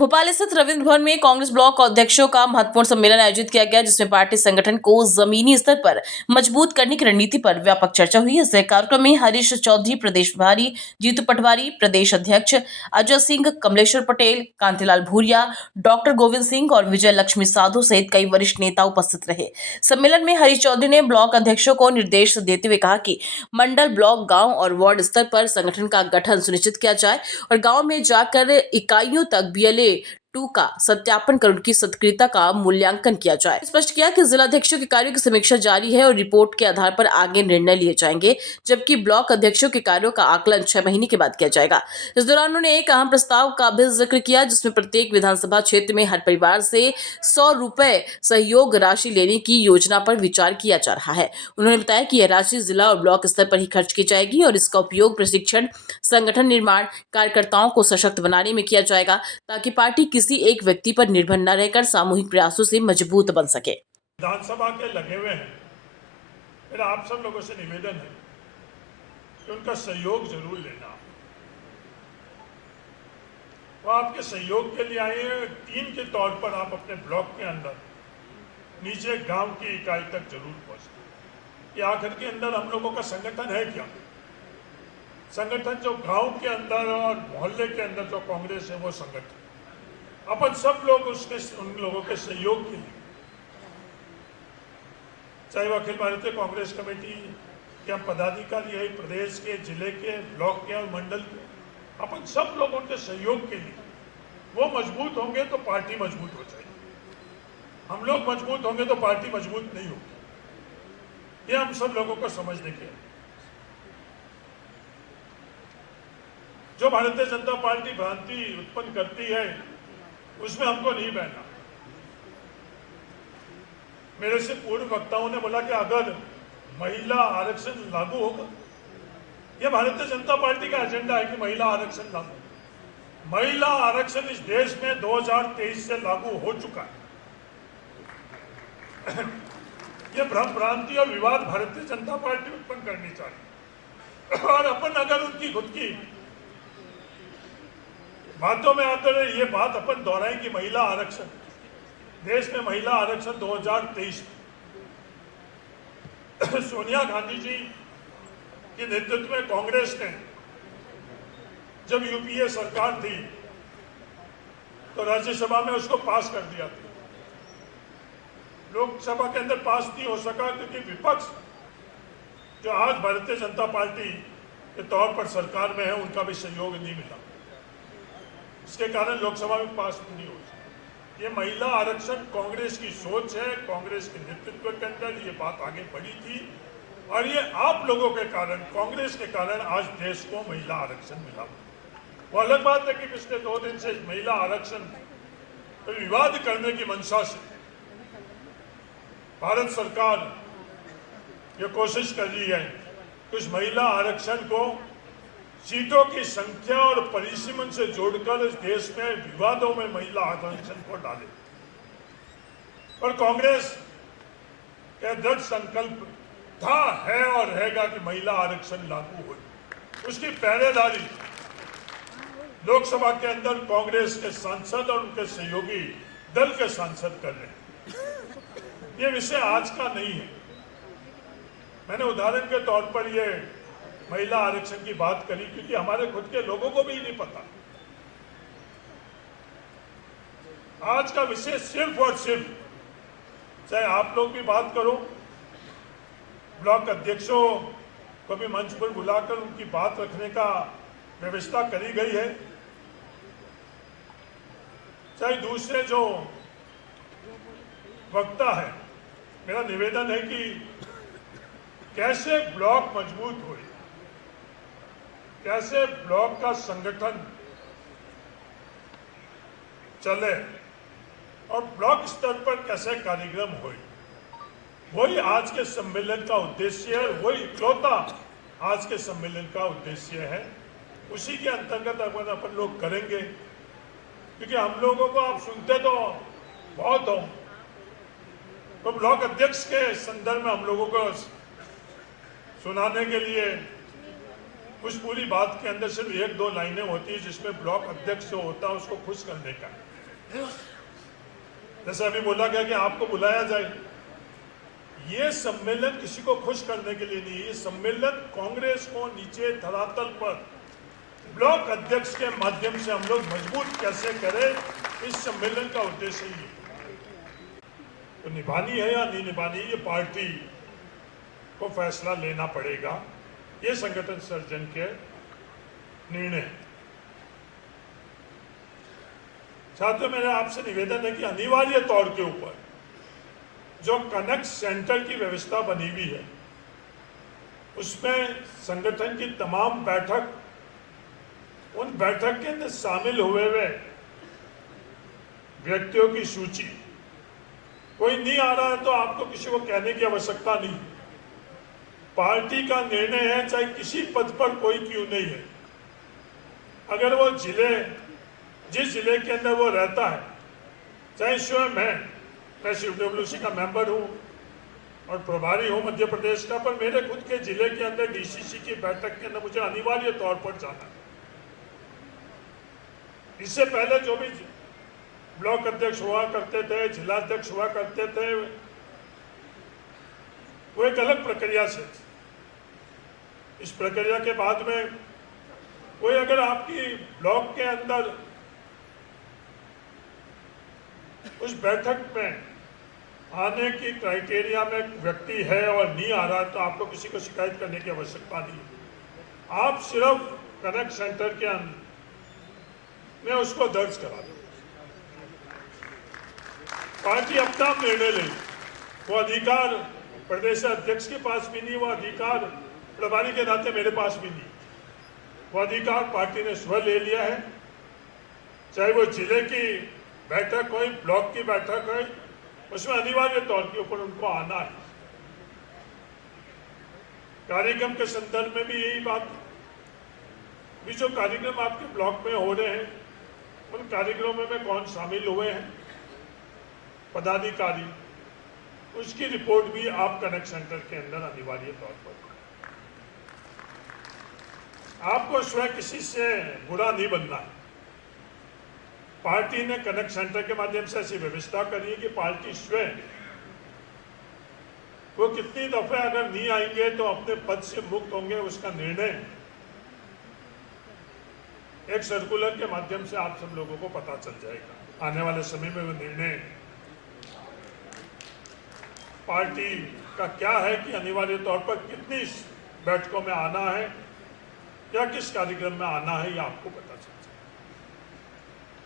भोपाल स्थित रविंद्र भवन में कांग्रेस ब्लॉक अध्यक्षों का महत्वपूर्ण सम्मेलन आयोजित किया गया, जिसमें पार्टी संगठन को जमीनी स्तर पर मजबूत करने की रणनीति पर व्यापक चर्चा हुई। इस कार्यक्रम में हरीश चौधरी प्रदेश प्रभारी, जीतू पटवारी प्रदेश अध्यक्ष, अजय सिंह, कमलेश्वर पटेल, कांतिलाल भूरिया, डॉक्टर गोविंद सिंह और विजय लक्ष्मी साधु सहित कई वरिष्ठ नेता उपस्थित रहे। सम्मेलन में हरीश चौधरी ने ब्लॉक अध्यक्षों को निर्देश देते हुए कहा कि मंडल, ब्लॉक, गाँव और वार्ड स्तर पर संगठन का गठन सुनिश्चित किया जाए और गाँव में जाकर इकाइयों तक BLA 2 का सत्यापन कर उनकी सक्रियता का मूल्यांकन किया जाए। स्पष्ट किया कि जिलाध्यक्षों के कार्यों की समीक्षा जारी है और रिपोर्ट के आधार पर आगे निर्णय लिए जाएंगे, जबकि ब्लॉक अध्यक्षों के कार्यों का आकलन 6 महीने के बाद किया जाएगा। इस दौरान उन्होंने एक अहम प्रस्ताव का भी जिक्र किया, जिसमें प्रत्येक विधानसभा क्षेत्र में हर परिवार से 100 रुपए सहयोग राशि लेने की योजना पर विचार किया जा रहा है। उन्होंने बताया कि यह राशि जिला और ब्लॉक स्तर पर ही खर्च की जाएगी और इसका उपयोग प्रशिक्षण, संगठन निर्माण, कार्यकर्ताओं को सशक्त बनाने में किया जाएगा, ताकि पार्टी किसी एक व्यक्ति पर निर्भर न रहकर सामूहिक प्रयासों से मजबूत बन सके। विधानसभा के लगे हुए हैं, मेरा आप सब लोगों से निवेदन है कि उनका सहयोग जरूर लेना। वो आपके सहयोग के लिए आए हैं। टीम के तौर पर आप अपने ब्लॉक के अंदर नीचे गांव की इकाई तक जरूर पहुंचे कि आखिर के अंदर हम लोगों का संगठन है क्या। संगठन जो गांव के अंदर और मोहल्ले के अंदर जो कांग्रेस है वो संगठन, अपन सब लोग उसके उन लोगों के सहयोग के लिए, चाहे वो अखिल भारतीय कांग्रेस कमेटी के हम पदाधिकारी है, प्रदेश के, जिले के, ब्लॉक के और मंडल के, अपन सब लोग उनके सहयोग के लिए वो मजबूत होंगे तो पार्टी मजबूत हो जाएगी। हम लोग मजबूत होंगे तो पार्टी मजबूत नहीं होगी। ये हम सब लोगों को समझने के। जो भारतीय जनता पार्टी भ्रांति उत्पन्न करती है उसमें हमको नहीं बहना। मेरे से पूर्व वक्ताओं ने बोला कि अगर महिला आरक्षण लागू होगा, यह भारतीय जनता पार्टी का एजेंडा है कि महिला आरक्षण लागू। महिला आरक्षण इस देश में 2023 से लागू हो चुका है। यह भ्रम, भ्रांति और विवाद भारतीय जनता पार्टी उत्पन्न करनी चाहिए और अपन अगर उनकी खुद की बातों में आते रहे ये बात अपन दोहराएं कि महिला आरक्षण, देश में महिला आरक्षण 2023 सोनिया गांधी जी के नेतृत्व में कांग्रेस ने जब यूपीए सरकार थी तो राज्यसभा में उसको पास कर दिया था। लोकसभा के अंदर पास नहीं हो सका क्योंकि विपक्ष जो आज भारतीय जनता पार्टी के तौर पर सरकार में है उनका भी सहयोग नहीं मिला। इसके कारण लोकसभा में पास नहीं हो सका। ये महिला आरक्षण कांग्रेस की सोच है, कांग्रेस के नेतृत्व के अंदर ये बात आगे बढ़ी थी और ये आप लोगों के कारण, कांग्रेस के कारण आज देश को महिला आरक्षण मिला। वो अलग बात है कि पिछले 2 दिन से महिला आरक्षण पर विवाद करने की मंशा से भारत सरकार ये कोशिश कर रही है कि उस महिला आरक्षण को सीटों की संख्या और परिसीमन से जोड़कर इस देश में विवादों में महिला आरक्षण को डाले। और कांग्रेस का दृढ़ संकल्प था, है और रहेगा कि महिला आरक्षण लागू हो। उसकी पहरेदारी लोकसभा के अंदर कांग्रेस के सांसद और उनके सहयोगी दल के सांसद कर रहे हैं। ये विषय आज का नहीं है। मैंने उदाहरण के तौर पर ये महिला आरक्षण की बात करी क्योंकि हमारे खुद के लोगों को भी नहीं पता। आज का विषय सिर्फ और सिर्फ, चाहे आप लोग भी बात करो, ब्लॉक अध्यक्षों को भी मंच पर बुलाकर उनकी बात रखने का व्यवस्था करी गई है, चाहे दूसरे जो वक्ता है, मेरा निवेदन है कि कैसे ब्लॉक मजबूत हो, कैसे ब्लॉक का संगठन चले और ब्लॉक स्तर पर कैसे कार्यक्रम हो, वही आज के सम्मेलन का उद्देश्य है। वही इकलौता आज के सम्मेलन का उद्देश्य है। उसी के अंतर्गत अपन लोग करेंगे क्योंकि हम लोगों को आप सुनते तो बहुत हो, तो ब्लॉक अध्यक्ष के संदर्भ में हम लोगों को सुनाने के लिए उस पूरी बात के अंदर सिर्फ 1-2 लाइनें होती है जिसमें ब्लॉक अध्यक्ष जो होता है उसको खुश करने का। जैसे अभी बोला गया कि आपको बुलाया जाए, ये सम्मेलन किसी को खुश करने के लिए नहीं है। ये सम्मेलन कांग्रेस को नीचे धरातल पर ब्लॉक अध्यक्ष के माध्यम से हम लोग मजबूत कैसे करें, इस सम्मेलन का उद्देश्य ही है। तो निभानी है या नहीं निभानी, ये पार्टी को फैसला लेना पड़ेगा। ये संगठन सर्जन के निर्णय है। छात्रों, मेरा आपसे निवेदन है कि अनिवार्य तौर के ऊपर जो कनेक्ट सेंटर की व्यवस्था बनी हुई है, उसमें संगठन की तमाम बैठक, उन बैठक के अंदर शामिल हुए व्यक्तियों की सूची, कोई नहीं आ रहा है तो आपको किसी को कहने की आवश्यकता नहीं। पार्टी का निर्णय है, चाहे किसी पद पर कोई क्यों नहीं है, अगर वो जिस जिले के अंदर वो रहता है, चाहे स्वयं मैं CWC का मेंबर हूँ और प्रभारी हूँ मध्य प्रदेश का, पर मेरे खुद के जिले के अंदर DCC की बैठक के अंदर मुझे अनिवार्य तौर पर जाना है। इससे पहले जो भी ब्लॉक अध्यक्ष हुआ करते थे, जिला अध्यक्ष हुआ करते थे, वो एक अलग प्रक्रिया से थी। इस प्रक्रिया के बाद में कोई अगर आपकी ब्लॉक के अंदर उस बैठक में आने की क्राइटेरिया में व्यक्ति है और नहीं आ रहा, तो आपको किसी को शिकायत करने की आवश्यकता नहीं है। आप सिर्फ कनेक्ट सेंटर के अंदर में उसको दर्ज करा दो। पार्टी अपना निर्णय ले, वो अधिकार प्रदेश अध्यक्ष के पास भी नहीं, वो अधिकार प्रभारी के नाते मेरे पास भी नहीं। वो अधिकार पार्टी ने स्वयं ले लिया है। चाहे वो जिले की बैठक हो, ब्लॉक की बैठक हो, उसमें अनिवार्य तौर के ऊपर उनको आना है। कार्यक्रम के संदर्भ में भी यही बात, भी जो कार्यक्रम आपके ब्लॉक में हो रहे हैं, उन कार्यक्रमों में कौन शामिल हुए हैं, पदाधिकारी, उसकी रिपोर्ट भी आप कनेक्ट सेंटर के अंदर अनिवार्य तौर पर। आपको स्वयं किसी से बुरा नहीं बनना है। पार्टी ने कनेक्ट सेंटर के माध्यम से ऐसी व्यवस्था करी है कि पार्टी स्वयं वो कितनी दफे अगर नहीं आएंगे तो अपने पद से मुक्त होंगे, उसका निर्णय एक सर्कुलर के माध्यम से आप सब लोगों को पता चल जाएगा। आने वाले समय में वो निर्णय पार्टी का क्या है कि अनिवार्य तौर पर कितनी बैठकों में आना है या किस कार्यक्रम में आना है, ये आपको पता चल